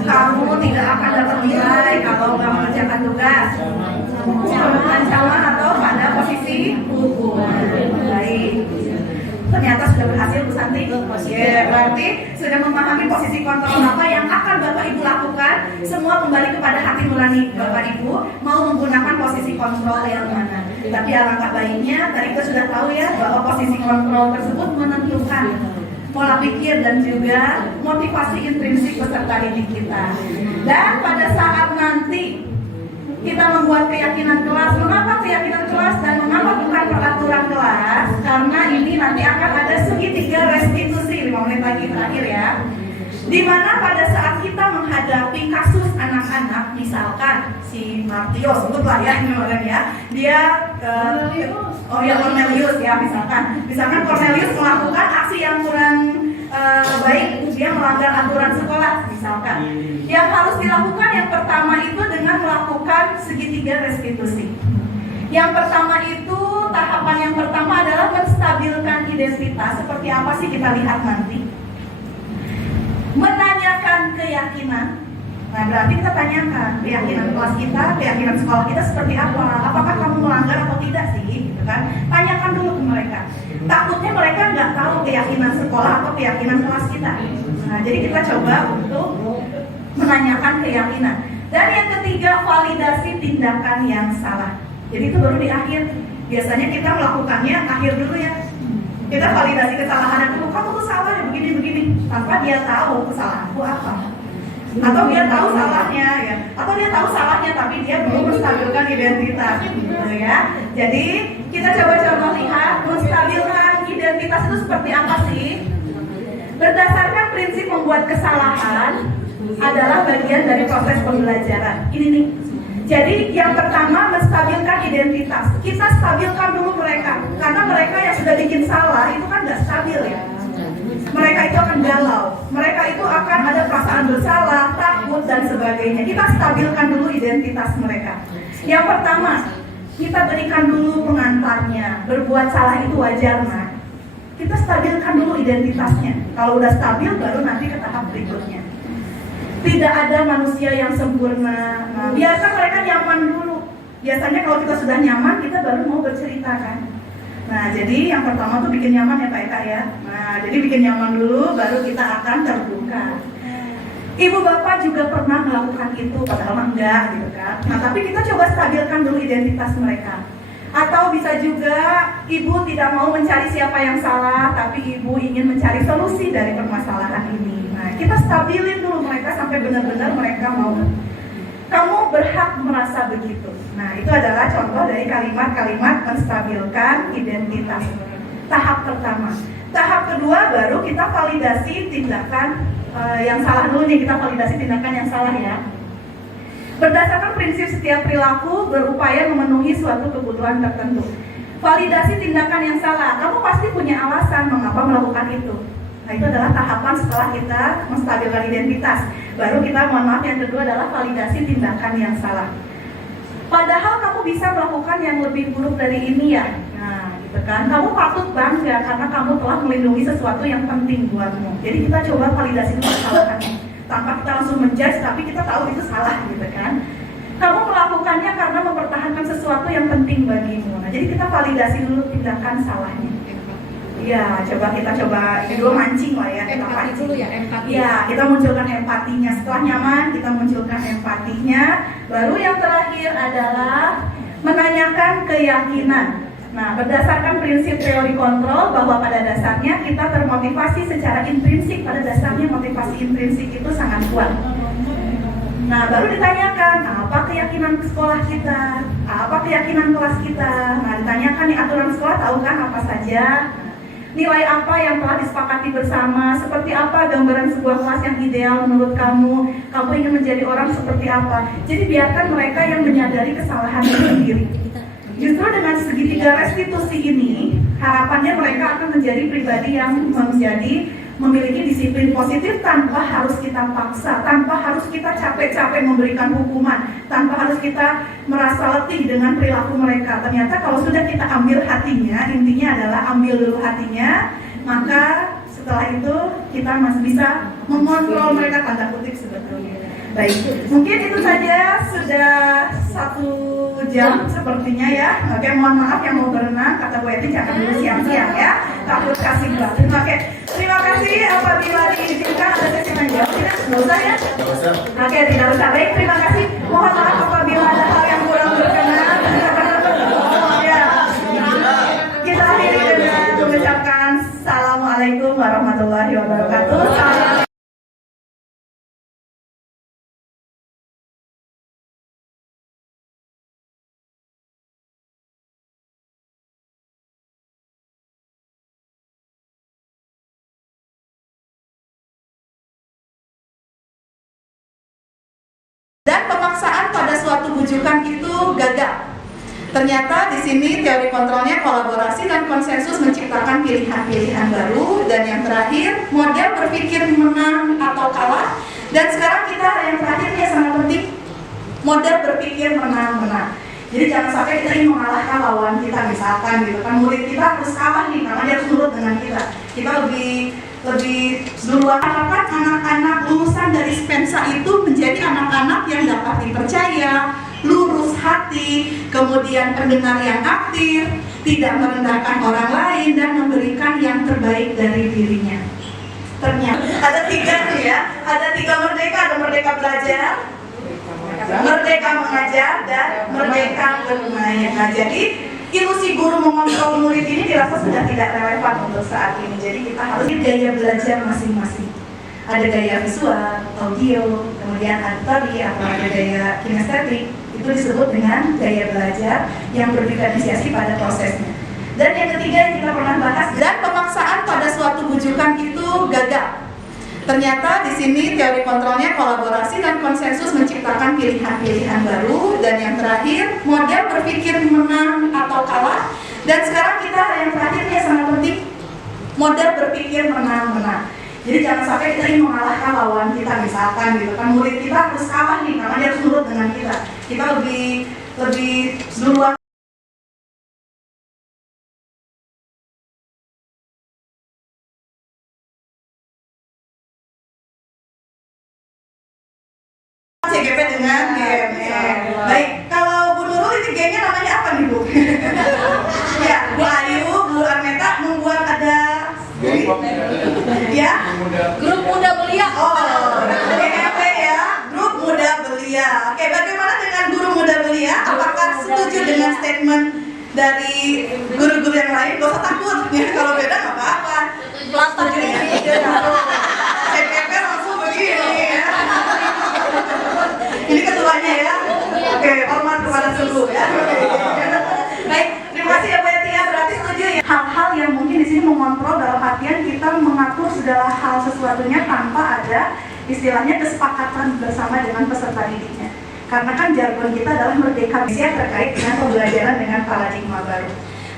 Kamu tidak akan dapat nilai kalau nggak mengerjakan tugas. Ancaman atau pada posisi baik. Ternyata sudah berhasil Bu Santi. Ya, berarti sudah memahami posisi kontrol apa yang akan Bapak Ibu lakukan. Semua kembali kepada hati nurani Bapak Ibu mau menggunakan posisi kontrol yang mana. Tapi alangkah baiknya tadi kita sudah tahu ya bahwa posisi kontrol tersebut menentukan pola pikir dan juga motivasi intrinsik peserta didik kita. Dan pada saat nanti kita membuat keyakinan kelas, mengapa keyakinan kelas dan mengapa bukan peraturan kelas? Karena ini nanti akan ada segitiga restitusi 5 menit lagi terakhir ya. Dimana pada saat kita menghadapi kasus anak-anak, misalkan si Martio, sebutlah ya kemarin ya, dia Cornelius ya misalkan Cornelius melakukan aksi yang kurang baik, dia melanggar aturan sekolah misalkan. Yang harus dilakukan yang pertama itu dengan melakukan segitiga restitusi. Yang pertama itu tahapan yang pertama adalah menstabilkan identitas. Seperti apa sih kita lihat nanti. Menanyakan keyakinan. Nah berarti kita tanyakan keyakinan kelas kita, keyakinan sekolah kita seperti apa. Apakah kamu melanggar atau tidak sih, gitu kan? Tanyakan dulu ke mereka. Takutnya mereka nggak tahu keyakinan sekolah atau keyakinan kelas kita. Nah jadi kita coba untuk menanyakan keyakinan. Dan yang ketiga, validasi tindakan yang salah. Jadi itu baru di akhir. Biasanya kita melakukannya akhir dulu ya. Kita validasi kesalahan dulu. Kamu tuh salah ya begini-begini. Tanpa dia tahu kesalahanku apa. Atau dia tahu salahnya ya. Atau dia tahu salahnya tapi dia belum menstabilkan identitas. Gitu ya. Jadi kita coba-coba lihat menstabilkan identitas itu seperti apa sih? Berdasarkan prinsip membuat kesalahan adalah bagian dari proses pembelajaran. Ini nih. Jadi yang pertama menstabilkan identitas. Kita stabilkan dulu mereka. Karena mereka yang sudah bikin salah itu kan nggak stabil ya. Mereka itu akan galau. Mereka itu akan ada perasaan bersalah, takut dan sebagainya. Kita stabilkan dulu identitas mereka. Yang pertama, kita berikan dulu pengantarnya. Berbuat salah itu wajar, nah. Kita stabilkan dulu identitasnya. Kalau udah stabil baru nanti ke tahap berikutnya. Tidak ada manusia yang sempurna. Nah, biasa mereka nyaman dulu. Biasanya kalau kita sudah nyaman, kita baru mau bercerita kan. Nah, jadi yang pertama tuh bikin nyaman ya Pak Eka ya. Nah, jadi bikin nyaman dulu, baru kita akan terbuka. Ibu bapak juga pernah melakukan itu, padahal enggak gitu kan. Nah, tapi kita coba stabilkan dulu identitas mereka. Atau bisa juga ibu tidak mau mencari siapa yang salah, tapi ibu ingin mencari solusi dari permasalahan ini. Nah, kita stabilin dulu mereka sampai benar-benar mereka mau. Kamu berhak merasa begitu. Nah, itu adalah contoh dari kalimat-kalimat menstabilkan identitas. Tahap pertama. Tahap kedua baru kita validasi tindakan yang salah dulu nih, kita validasi tindakan yang salah ya. Berdasarkan prinsip setiap perilaku berupaya memenuhi suatu kebutuhan tertentu. Validasi tindakan yang salah, kamu pasti punya alasan mengapa melakukan itu. Nah, itu adalah tahapan setelah kita menstabilkan identitas. Baru kita, mohon maaf, yang kedua adalah validasi tindakan yang salah. Padahal kamu bisa melakukan yang lebih buruk dari ini ya. Nah, gitu kan. Kamu patut bangga karena kamu telah melindungi sesuatu yang penting buatmu. Jadi kita coba validasi dulu kesalahannya. Tanpa kita langsung menjudge, tapi kita tahu itu salah gitu kan. Kamu melakukannya karena mempertahankan sesuatu yang penting bagimu. Nah, jadi kita validasi dulu tindakan salahnya. Ya, kita coba kedua mancing lah ya. Empati dulu ya, empati. Ya, kita munculkan empatinya. Setelah nyaman, kita munculkan empatinya. Baru yang terakhir adalah menanyakan keyakinan. Nah, berdasarkan prinsip teori kontrol bahwa pada dasarnya kita termotivasi secara intrinsik. Pada dasarnya motivasi intrinsik itu sangat kuat. Nah, baru ditanyakan, apa keyakinan sekolah kita? Apa keyakinan kelas kita? Nah, ditanyakan nih aturan sekolah, tahu kan apa saja? Nilai apa yang telah disepakati bersama? Seperti apa gambaran sebuah kelas yang ideal menurut kamu? Kamu ingin menjadi orang seperti apa? Jadi biarkan mereka yang menyadari kesalahannya sendiri. Justru dengan segitiga restitusi ini, harapannya mereka akan menjadi pribadi yang menjadi memiliki disiplin positif tanpa harus kita paksa, tanpa harus kita capek-capek memberikan hukuman, tanpa harus kita merasa letih dengan perilaku mereka. Ternyata kalau sudah kita ambil hatinya, intinya adalah ambil dulu hatinya, maka setelah itu kita masih bisa mengontrol mereka, tanda kutip sebetulnya. Baik, mungkin itu saja, sudah 1 jam sepertinya ya. Oke, mohon maaf yang mau berenang, kata Bu Eti jangan dulu siang-siang ya, takut kasih batin. Oke, terima kasih. Apabila diizinkan ada sesi menjawab, tidak usah ya. Oke, tidak usah. Baik, terima kasih. Mohon maaf apabila ada hal yang kurang berkenan. Ya, kita akhiri dengan mengucapkan Assalamualaikum warahmatullahi wabarakatuh. Dan pemaksaan pada suatu bujukan itu gagal. Ternyata di sini teori kontrolnya kolaborasi dan konsensus menciptakan pilihan-pilihan baru. Dan yang terakhir, model berpikir menang atau kalah. Dan sekarang kita yang terakhir yang sangat penting, model berpikir menang-menang. Jadi jangan sampai kita ingin mengalahkan lawan kita, misalkan gitu kan, murid kita harus kalah nih karena dia harus nurut dengan kita. Kita lebih duluan harapkan anak-anak lulusan dari Spensa itu menjadi anak-anak yang dapat dipercaya, lurus hati, kemudian pendengar yang aktif, tidak merendahkan orang lain, dan memberikan yang terbaik dari dirinya. Ternyata ada 3 nih ya, ada 3 merdeka, ada merdeka belajar, merdeka mengajar, dan merdeka bermain. Nah, jadi ilusi guru mengontrol murid ini dirasa sudah tidak relevan untuk saat ini. Jadi kita harus gaya belajar masing-masing. Ada gaya visual, audio, kemudian ada tadi atau ada gaya kinestetik. Itu disebut dengan gaya belajar yang berdiferensiasi pada prosesnya. Dan yang ketiga yang kita pernah bahas, dan pemaksaan pada suatu bujukan itu gagal. Ternyata di sini teori kontrolnya kolaborasi dan konsensus menciptakan pilihan-pilihan baru. Dan yang terakhir, model berpikir menang atau kalah. Dan sekarang kita yang terakhir yang sangat penting, model berpikir menang-menang. Jadi jangan sampai kita ingin mengalahkan lawan kita, misalkan gitu kan, murid kita harus kalah nih karena dia harus nurut dengan kita. Kita lebih duluan CGP dengan GMR. Baik, kalau Bu Nurul ini gengnya namanya apa nih Bu? Ya, Bu Ayu, Bu Armeta membuat ada ya, Grup Muda Belia. oh, GMP ya, Grup Muda Belia. Oke, bagaimana dengan Guru Muda Belia? Apakah setuju dengan statement dari guru-guru yang lain? Gak usah takut, ya, kalau beda nggak apa-apa. Setuju ya? CGP langsung begini ya. Ini ketuanya ya. Oke, hormat kepada seluruh ya. Baik, terima kasih ya Bu Etia, berarti setuju ya. Hal-hal yang mungkin di sini mengontrol dalam artian kita mengatur segala hal sesuatunya tanpa ada istilahnya kesepakatan bersama dengan peserta didiknya. Karena kan jargon kita adalah merdeka belajar terkait dengan pembelajaran dengan paradigma baru.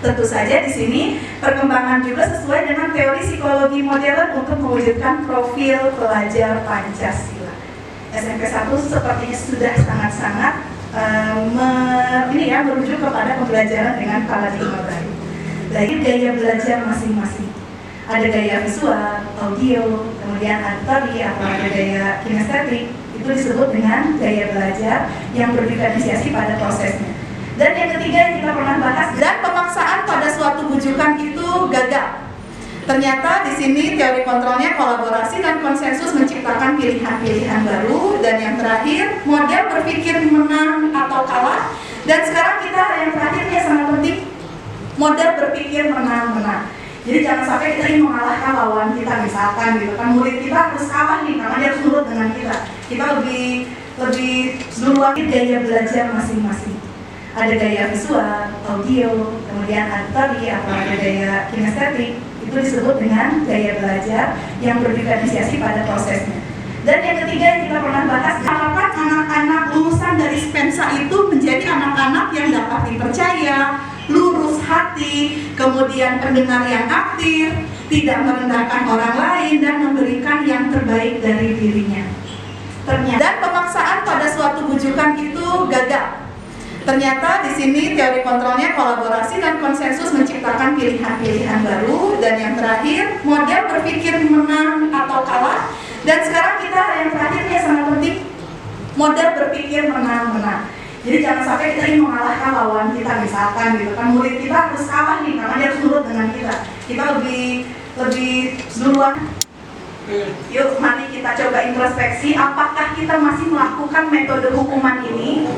Tentu saja di sini perkembangan juga sesuai dengan teori psikologi modern untuk mewujudkan profil pelajar Pancasila. SMP 1 sepertinya sudah sangat-sangat merujuk kepada pembelajaran dengan paradigma baru. Lagi gaya belajar masing-masing. Ada gaya visual, audio, kemudian ada tadi atau ada gaya kinestetik. Itu disebut dengan gaya belajar yang berdiferensiasi pada prosesnya. Dan yang ketiga yang kita pernah bahas, dan pemaksaan pada suatu bujukan itu gagal. Ternyata di sini teori kontrolnya kolaborasi dan konsensus menciptakan pilihan-pilihan baru. Dan yang terakhir, model berpikir menang atau kalah. Dan sekarang kita yang terakhir yang sangat penting, model berpikir menang-menang. Jadi jangan sampai kita ingin mengalahkan lawan kita, misalkan gitu kan, murid kita harus kalah nih karena dia harus nurut dengan kita. Kita lebih duluan gaya belajar masing-masing. Ada gaya visual, audio, kemudian ada tadi atau ada gaya kinestetik. Itu disebut dengan gaya belajar yang berdiferensiasi pada prosesnya. Dan yang ketiga yang kita pernah bahas, harapan anak-anak lulusan dari Spensa itu menjadi anak-anak yang dapat dipercaya, lurus hati, kemudian pendengar yang aktif, tidak merendahkan orang lain, dan memberikan yang terbaik dari dirinya. Dan pemaksaan pada suatu bujukan itu gagal. Ternyata di sini teori kontrolnya kolaborasi dan konsensus menciptakan pilihan-pilihan baru. Dan yang terakhir, model berpikir menang atau kalah. Dan sekarang kita yang terakhir yang sangat penting, model berpikir menang-menang. Jadi jangan sampai kita ingin mengalahkan lawan kita, misalkan gitu kan, murid kita harus kalah nih karena dia harus nurut dengan kita. Kita lebih duluan. Yuk, mari kita coba introspeksi, apakah kita masih melakukan metode hukuman ini?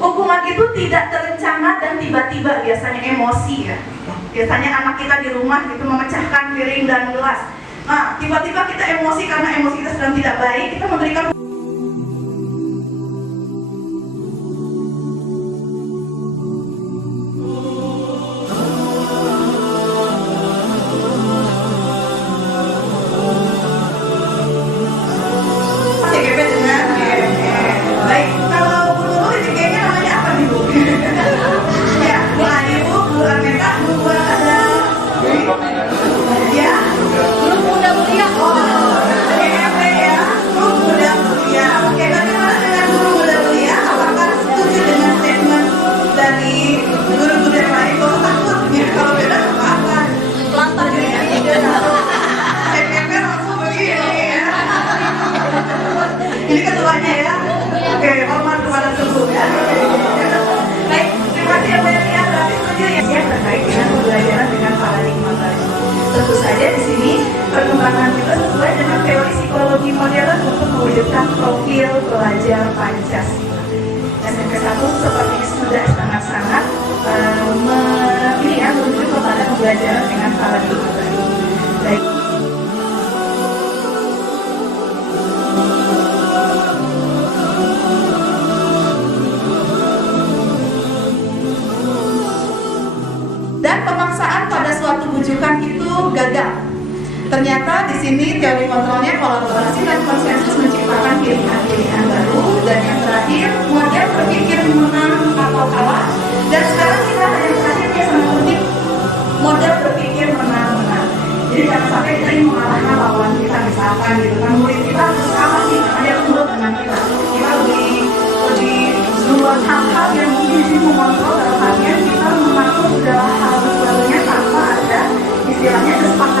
Hukuman itu tidak terencana dan tiba-tiba, biasanya emosi ya. Biasanya anak kita di rumah itu memecahkan piring dan gelas. Nah, tiba-tiba kita emosi karena emosi kita sedang tidak baik, kita memberikan ini ketuanya ya. Oke, hormat kepada seluruh ya. Baik, terima kasih yang banyak ya. Berarti setuju ya yang terkait dengan pembelajaran dengan paradigma baru. Tentu saja di sini perkembangan juga sesuai dengan teori psikologi modern untuk mewujudkan profil pelajar Pancasila. SMP 1 seperti sudah sangat-sangat menuju kepada pembelajaran dengan paradigma baru. Baik. Dan pemaksaan pada suatu bujukan itu gagal. Ternyata di sini teori kontrolnya kolaborasi dan konsensus menciptakan pilihan-pilihan baru. Dan yang terakhir, model berpikir menang atau kalah. Dan sekarang kita yang terakhir yang sangat penting, model berpikir menang-menang. Jadi jangan sampai kita ingin mengalahkan lawan kita, misalkan gitu kan, murid kita harus kalah nih karena dia nurut dengan kita. Kita lebih duluan hal-hal yang mungkin mengontrol dalam artian kita mengatur segala hal sesuatunya tanpa ada istilahnya kesepakatan